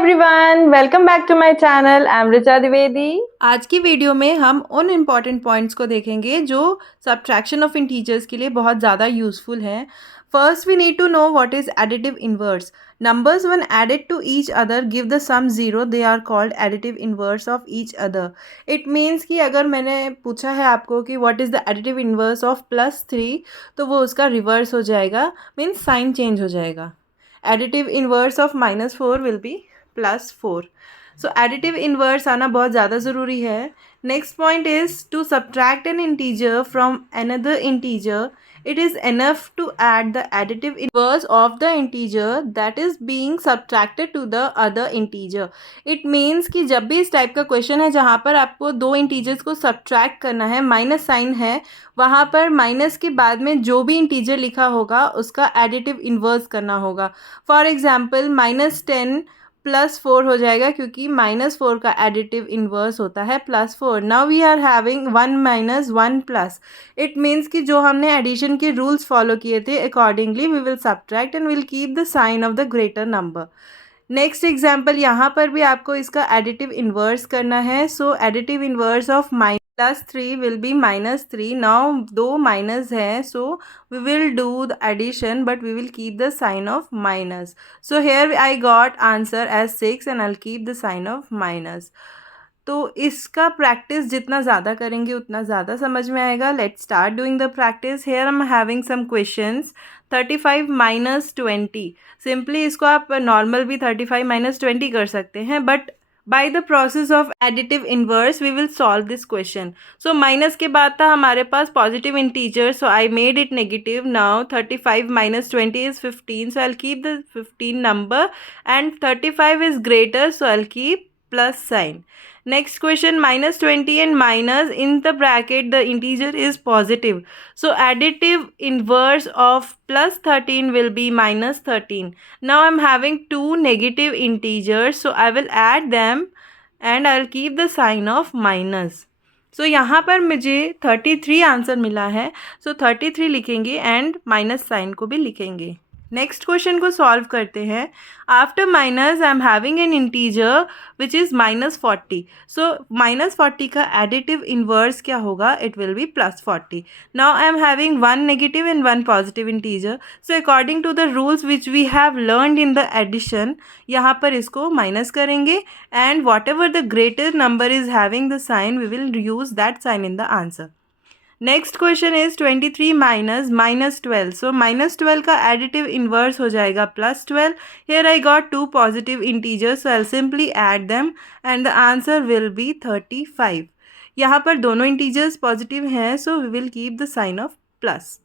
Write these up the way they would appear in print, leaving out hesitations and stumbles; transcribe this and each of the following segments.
Everyone, welcome back to my channel. I am Richa Dwivedi. आज की video में हम उन इम्पॉर्टेंट पॉइंट्स को देखेंगे जो सब्ट्रैक्शन ऑफ इंटीजर्स के लिए बहुत ज़्यादा यूजफुल हैं। First we need to know what is additive inverse. Numbers when added to each other give the sum zero, they are called additive inverse of each other. It means कि अगर मैंने पूछा है आपको कि what is the additive inverse of +3, तो वो उसका रिवर्स हो जाएगा, मीन्स साइन चेंज हो जाएगा। Additive inverse of -4 will be +4। So additive inverse आना बहुत ज़्यादा ज़रूरी है। Next point is to subtract an integer from another integer, it is enough to add the additive inverse of the integer that is being subtracted to the other integer. It means कि जब भी इस type का question है जहाँ पर आपको दो इंटीजर्स को सब्ट्रैक्ट करना है, माइनस साइन है, वहाँ पर माइनस के बाद में जो भी इंटीजर लिखा होगा उसका एडिटिव इन्वर्स करना होगा। फॉर एग्जाम्पल -10 +4 हो जाएगा क्योंकि -4 का एडिटिव इन्वर्स होता है +4। Now we are having 1 - 1 plus. It means कि जो हमने एडिशन के रूल्स फॉलो किए थे accordingly we will subtract and will keep the sign of the greater number. Next example, यहाँ पर भी आपको इसका एडिटिव इन्वर्स करना है। So additive inverse of +3 will be -3। Now दो माइनस है, so we will do the addition but we will keep the sign of minus. So here I got answer as 6 and I'll keep the sign of minus. तो इसका practice जितना ज़्यादा करेंगे उतना ज़्यादा समझ में आएगा। Let's start doing the practice. Here I am having some questions. 35 - 20, simply इसको आप नॉर्मल भी 35 - 20 कर सकते हैं, but by the process of additive inverse we will solve this question. So minus के बाद था हमारे पास positive integer, so I made it negative. Now 35 - 20 is 15, so I will keep the 15 number and 35 is greater, so I will keep plus sign. Next question, -20 and minus in the bracket the integer is positive. So additive inverse of +13 will be -13. Now I am having two negative integers, so I will add them and I will keep the sign of minus. So यहाँ पर मुझे 33 answer मिला है, so 33 लिखेंगे and minus sign को भी लिखेंगे। Next question को सॉल्व करते हैं। After minus I am having an integer which is -40. So -40 का एडिटिव इन्वर्स क्या होगा? It will be +40. Now I am having 1 negative and 1 positive integer, so according to the rules which we have learned in the addition, यहाँ पर इसको minus करेंगे and whatever the greater number is having the sign we will use that sign in the answer. Next question is 23 minus -12. So -12 का additive inverse हो जाएगा +12. Here I got two positive integers, so I simply add them and the answer will be 35. यहाँ पर दोनों integers positive हैं, so we will keep the sign of plus.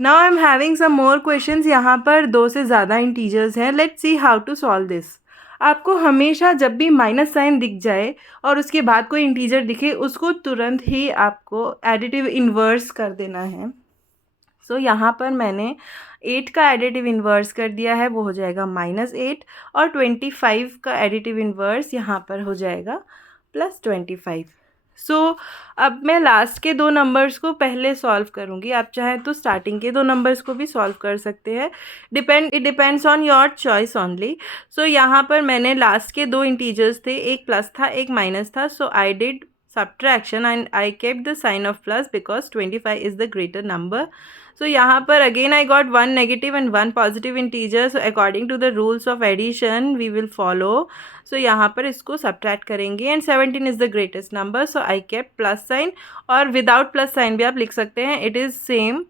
Now I am having some more questions. यहाँ पर दो से ज़्यादा integers हैं। Let's see how to solve this. आपको हमेशा जब भी माइनस साइन दिख जाए और उसके बाद कोई इंटीजर दिखे उसको तुरंत ही आपको एडिटिव इन्वर्स कर देना है। सो यहाँ पर मैंने 8 का एडिटिव इन्वर्स कर दिया है, वो हो जाएगा -8, और 25 का एडिटिव इन्वर्स यहाँ पर हो जाएगा +25. सो अब मैं लास्ट के दो नंबर्स को पहले सॉल्व करूँगी। आप चाहें तो स्टार्टिंग के दो नंबर्स को भी सॉल्व कर सकते हैं, it depends on your choice only. So यहाँ पर मैंने लास्ट के दो इंटीजर्स थे, एक प्लस था एक माइनस था, so I did subtraction and I kept the sign of plus because 25 is the greater number. So यहाँ पर again I got one negative and one positive integer. So according to the rules of addition we will follow. So यहाँ पर इसको subtract करेंगे and 17 is the greatest number. So I kept plus sign, और without plus sign भी आप लिख सकते हैं, it is same.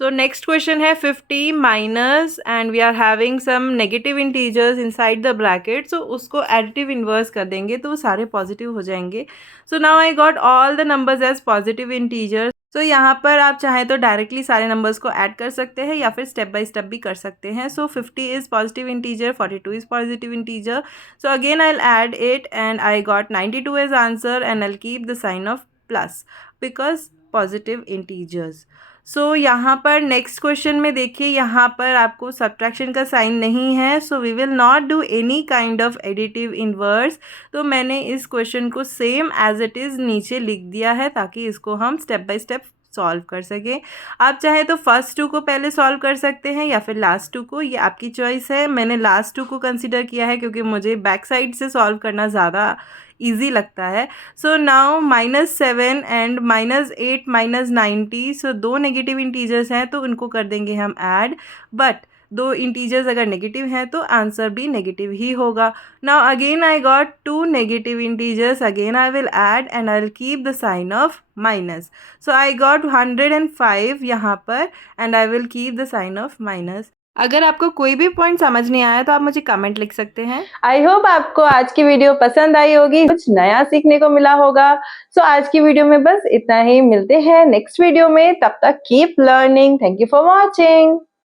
So next question है 50 minus and we are having some negative integers inside the bracket. So उसको additive inverse कर देंगे तो वो सारे positive हो जाएंगे. So now I got all the numbers as positive integers. So यहाँ पर आप चाहें तो डायरेक्टली सारे नंबर्स को ऐड कर सकते हैं या फिर स्टेप बाय स्टेप भी कर सकते हैं. So 50 is positive integer, 42 is positive integer. So again I'll add it and I got 92 as answer and I'll keep the sign of plus because positive integers. सो यहाँ पर नेक्स्ट क्वेश्चन में देखिए, यहाँ पर आपको सब्ट्रैक्शन का साइन नहीं है, so we will not do any kind of additive inverse. तो मैंने इस क्वेश्चन को सेम एज इट इज़ नीचे लिख दिया है ताकि इसको हम स्टेप बाय स्टेप सॉल्व कर सकें। आप चाहे तो फर्स्ट 2 को पहले सॉल्व कर सकते हैं या फिर लास्ट 2 को, ये आपकी चॉइस है। मैंने लास्ट 2 को कंसिडर किया है क्योंकि मुझे बैक साइड से सॉल्व करना ज़्यादा ईजी लगता है। So now -7 and -8 -90, so 2 negative integers हैं तो उनको कर देंगे हम ऐड, बट 2 इंटीजर्स अगर नेगेटिव हैं तो आंसर भी नेगेटिव ही होगा। Now again I got 2 negative integers, again I will add and I will keep the sign of minus. So I got 105 यहाँ पर and I will keep the sign of minus. अगर आपको कोई भी point समझ नहीं आया तो आप मुझे कमेंट लिख सकते हैं। आई होप आपको आज की वीडियो पसंद आई होगी, कुछ नया सीखने को मिला होगा। सो आज की वीडियो में बस इतना ही, मिलते हैं नेक्स्ट वीडियो में, तब तक keep learning. Thank you for watching.